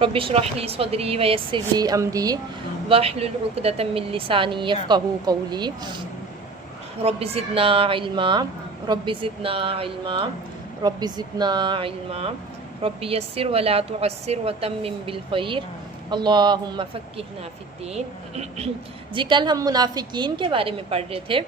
رب اشرح لی صدری ویسر لی امری واحلل عقدۃ من لسانی یفقهوا قولی رب زدنا علما رب زدنا علما رب زدنا علما رب یسر ولا تعسر وتمم بالخیر اللہم فقہنا فی الدین۔ جی کل ہم منافقین کے بارے میں پڑھ رہے تھے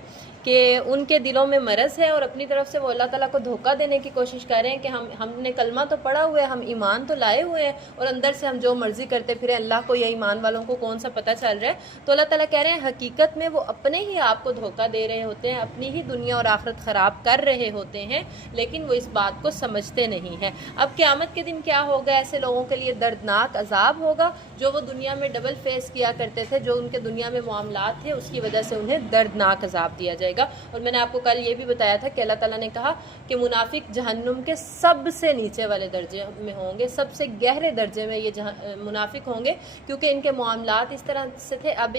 کہ ان کے دلوں میں مرض ہے اور اپنی طرف سے وہ اللہ تعالیٰ کو دھوکہ دینے کی کوشش کر رہے ہیں کہ ہم نے کلمہ تو پڑھا ہوا ہے، ہم ایمان تو لائے ہوئے ہیں اور اندر سے ہم جو مرضی کرتے پھریں، اللہ کو یا ایمان والوں کو کون سا پتہ چل رہا ہے۔ تو اللہ تعالیٰ کہہ رہے ہیں حقیقت میں وہ اپنے ہی آپ کو دھوکہ دے رہے ہوتے ہیں، اپنی ہی دنیا اور آخرت خراب کر رہے ہوتے ہیں، لیکن وہ اس بات کو سمجھتے نہیں ہیں۔ اب قیامت کے دن کیا ہوگا؟ ایسے لوگوں کے لیے دردناک عذاب ہوگا جو وہ دنیا میں ڈبل فیس کیا کرتے تھے، جو ان کے دنیا میں معاملات تھے اس کی وجہ سے انہیں دردناک عذاب دیا جائے گا۔ اور میں نے آپ کو کل یہ بھی بتایا تھا کہ اللہ تعالیٰ نے کہا کہ منافق جہنم کے سب سے نیچے والے درجے میں ہوں گے، سب سے گہرے درجے میں یہ منافق ہوں گے، کیونکہ ان کے معاملات اس طرح سے تھے۔ اب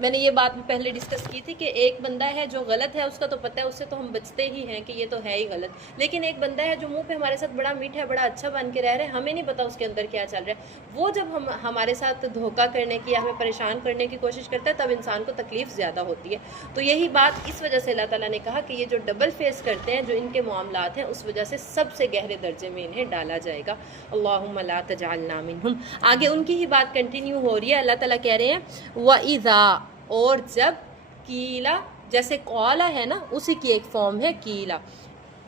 میں نے یہ بات پہلے ڈسکس کی تھی کہ ایک بندہ ہے جو غلط ہے، اس کا تو پتہ ہے، اس سے تو ہم بچتے ہی ہیں کہ یہ تو ہے ہی غلط، لیکن ایک بندہ ہے جو منہ پہ ہمارے ساتھ بڑا میٹھا بڑا اچھا بن کے رہ رہا ہے، ہمیں نہیں پتا اس کے اندر کیا چل رہا ہے، وہ جب ہمارے ساتھ دھوکہ کرنے کی یا ہمیں پریشان کرنے کی کوشش کرتا ہے تب انسان کو تکلیف زیادہ ہوتی ہے۔ تو یہی بات اس وجہ سے اللہ تعالیٰ نے کہا کہ یہ جو ڈبل فیس کرتے ہیں، جو ان کے معاملات ہیں، اس وجہ سے سب سے گہرے درجے میں انہیں ڈالا جائے گا۔ اللہم لا تجعلنا منہم۔ آگے ان کی ہی بات کنٹینیو ہو رہی ہے، اللہ تعالیٰ کہہ رہے ہیں وَإِذَا، اور جب، کیلا جیسے قولا ہے نا، اسی کی ایک فارم ہے کیلا،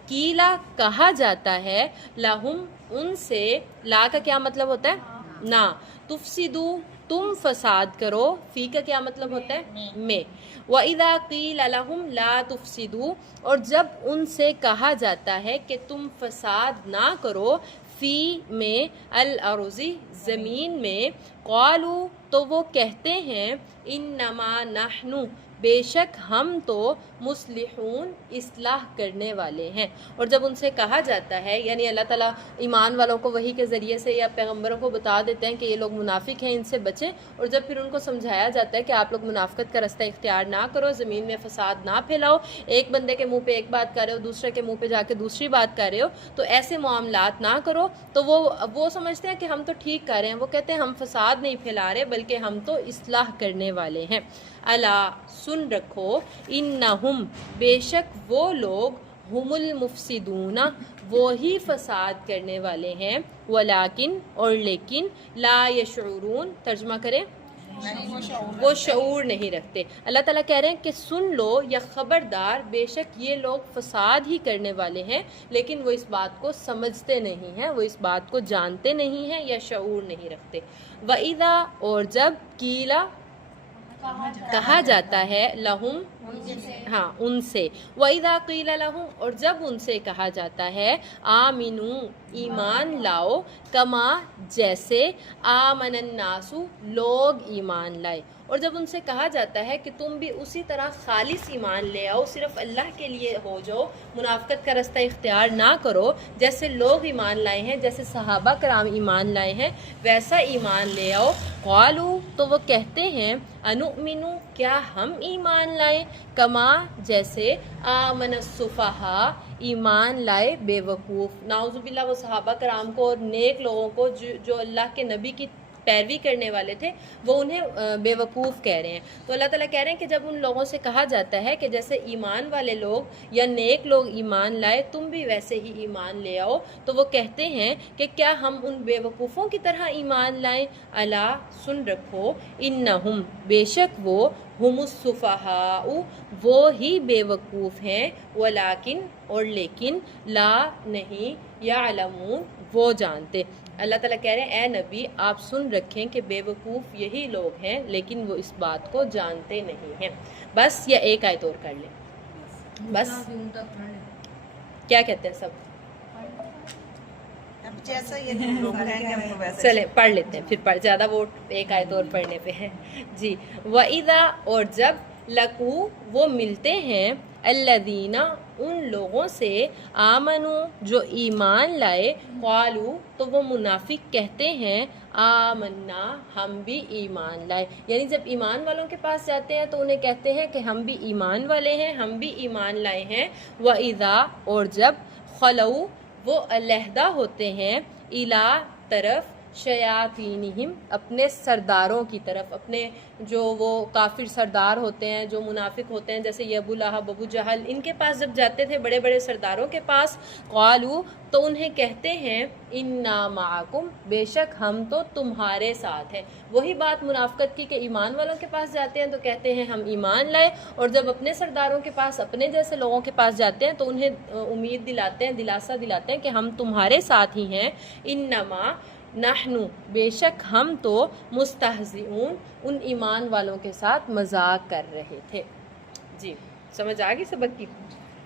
کیلا کہا جاتا ہے لہم ان سے، لا کا کیا مطلب ہوتا ہے؟ نہ، تفسدو تم فساد کرو، فی کا کیا مطلب ہوتا ہے؟ میں، وَإِذَا قِيلَ لَهُمْ لَا تُفْسِدُوا، اور جب ان سے کہا جاتا ہے کہ تم فساد نہ کرو، فی میں، الارض زمین میں، قالوا تو وہ کہتے ہیں، انما نحن بے شک ہم تو مصلحون اصلاح کرنے والے ہیں۔ اور جب ان سے کہا جاتا ہے، یعنی اللہ تعالیٰ ایمان والوں کو وحی کے ذریعے سے یا پیغمبروں کو بتا دیتے ہیں کہ یہ لوگ منافق ہیں، ان سے بچیں، اور جب پھر ان کو سمجھایا جاتا ہے کہ آپ لوگ منافقت کا رستہ اختیار نہ کرو، زمین میں فساد نہ پھیلاؤ، ایک بندے کے منہ پہ ایک بات کر رہے ہو، دوسرے کے منہ پہ جا کے دوسری بات کر رہے ہو، تو ایسے معاملات نہ کرو، تو وہ سمجھتے ہیں کہ ہم تو ٹھیک کر رہے ہیں، وہ کہتے ہیں ہم فساد نہیں پھیلا رہے بلکہ ہم تو اصلاح کرنے والے ہیں۔ الا سن رکھو، انہم بے شک وہ لوگ، ہم المفسدون وہی فساد کرنے والے ہیں، ولیکن اور لیکن، لا یشعرون، ترجمہ کریں، وہ شعور نہیں رکھتے۔ اللہ تعالیٰ کہہ رہے ہیں کہ سن لو یا خبردار، بے شک یہ لوگ فساد ہی کرنے والے ہیں، لیکن وہ اس بات کو سمجھتے نہیں ہیں، وہ اس بات کو جانتے نہیں ہیں یا شعور نہیں رکھتے۔ وَإِذَا، اور جب، کیلا کہا جاتا ہے، لہم ہاں ان سے، وَإِذَا قِيلَ لَهُمْ، اور جب ان سے کہا جاتا ہے، آمنو ایمان لاؤ، کما جیسے، آمن الناس لوگ ایمان لائے، اور جب ان سے کہا جاتا ہے کہ تم بھی اسی طرح خالص ایمان لے آؤ، صرف اللہ کے لیے ہو جاؤ، منافقت کا رستہ اختیار نہ کرو، جیسے لوگ ایمان لائے ہیں، جیسے صحابہ کرام ایمان لائے ہیں ویسا ایمان لے آؤ، قالوا تو وہ کہتے ہیں، انؤمنو کیا ہم ایمان لائیں، کما جیسے، آمن السفہاء ایمان لائے بے وقوف، نعوذ باللہ وہ صحابہ کرام کو اور نیک لوگوں کو جو اللہ کے نبی کی پیروی کرنے والے تھے، وہ انہیں بے وقوف کہہ رہے ہیں۔ تو اللہ تعالیٰ کہہ رہے ہیں کہ جب ان لوگوں سے کہا جاتا ہے کہ جیسے ایمان والے لوگ یا نیک لوگ ایمان لائے، تم بھی ویسے ہی ایمان لے آؤ، تو وہ کہتے ہیں کہ کیا ہم ان بے وقوفوں کی طرح ایمان لائیں، الا سن رکھو، انہم بے شک وہ، ہم السفہاء وہ ہی بے وقوف ہیں، ولیکن اور لیکن، لا نہیں، یعلمون وہ جانتے۔ اللہ تعالیٰ کہہ رہے ہیں اے نبی آپ سن رکھیں کہ بے وقوف یہی لوگ ہیں، لیکن وہ اس بات کو جانتے نہیں ہیں۔ بس یا ایک آیت اور کر لیں، بس کیا کہتے ہیں سب، چلیں پڑھ لیتے ہیں، پھر زیادہ وہ ایک آیت اور پڑھنے پہ ہے جی۔ وَإِذَا اور جب، لَقُوا وہ ملتے ہیں، الَّذِينَ ان لوگوں سے، آمنو جو ایمان لائے، قالوا تو وہ منافق کہتے ہیں، آمنا ہم بھی ایمان لائے، یعنی جب ایمان والوں کے پاس جاتے ہیں تو انہیں کہتے ہیں کہ ہم بھی ایمان والے ہیں، ہم بھی ایمان لائے ہیں۔ وَإِذَا اور جب، خلو وہ علیحدہ ہوتے ہیں، الا طرف، شیاطینہم اپنے سرداروں کی طرف، اپنے جو وہ کافر سردار ہوتے ہیں، جو منافق ہوتے ہیں، جیسے یہ ابو لہب، ابو جہل، ان کے پاس جب جاتے تھے بڑے بڑے سرداروں کے پاس، قالو تو انہیں کہتے ہیں انا معکم بے شک ہم تو تمہارے ساتھ ہیں۔ وہی بات منافقت کی کہ ایمان والوں کے پاس جاتے ہیں تو کہتے ہیں ہم ایمان لائے، اور جب اپنے سرداروں کے پاس، اپنے جیسے لوگوں کے پاس جاتے ہیں تو انہیں امید دلاتے ہیں، دلاسا دلاتے ہیں کہ ہم تمہارے ساتھ ہی ہیں۔ انما نحنو بے شک ہم تو مستہزئون ان ایمان والوں کے ساتھ مذاق کر رہے تھے۔ جی سمجھ آ گئی سبق کی؟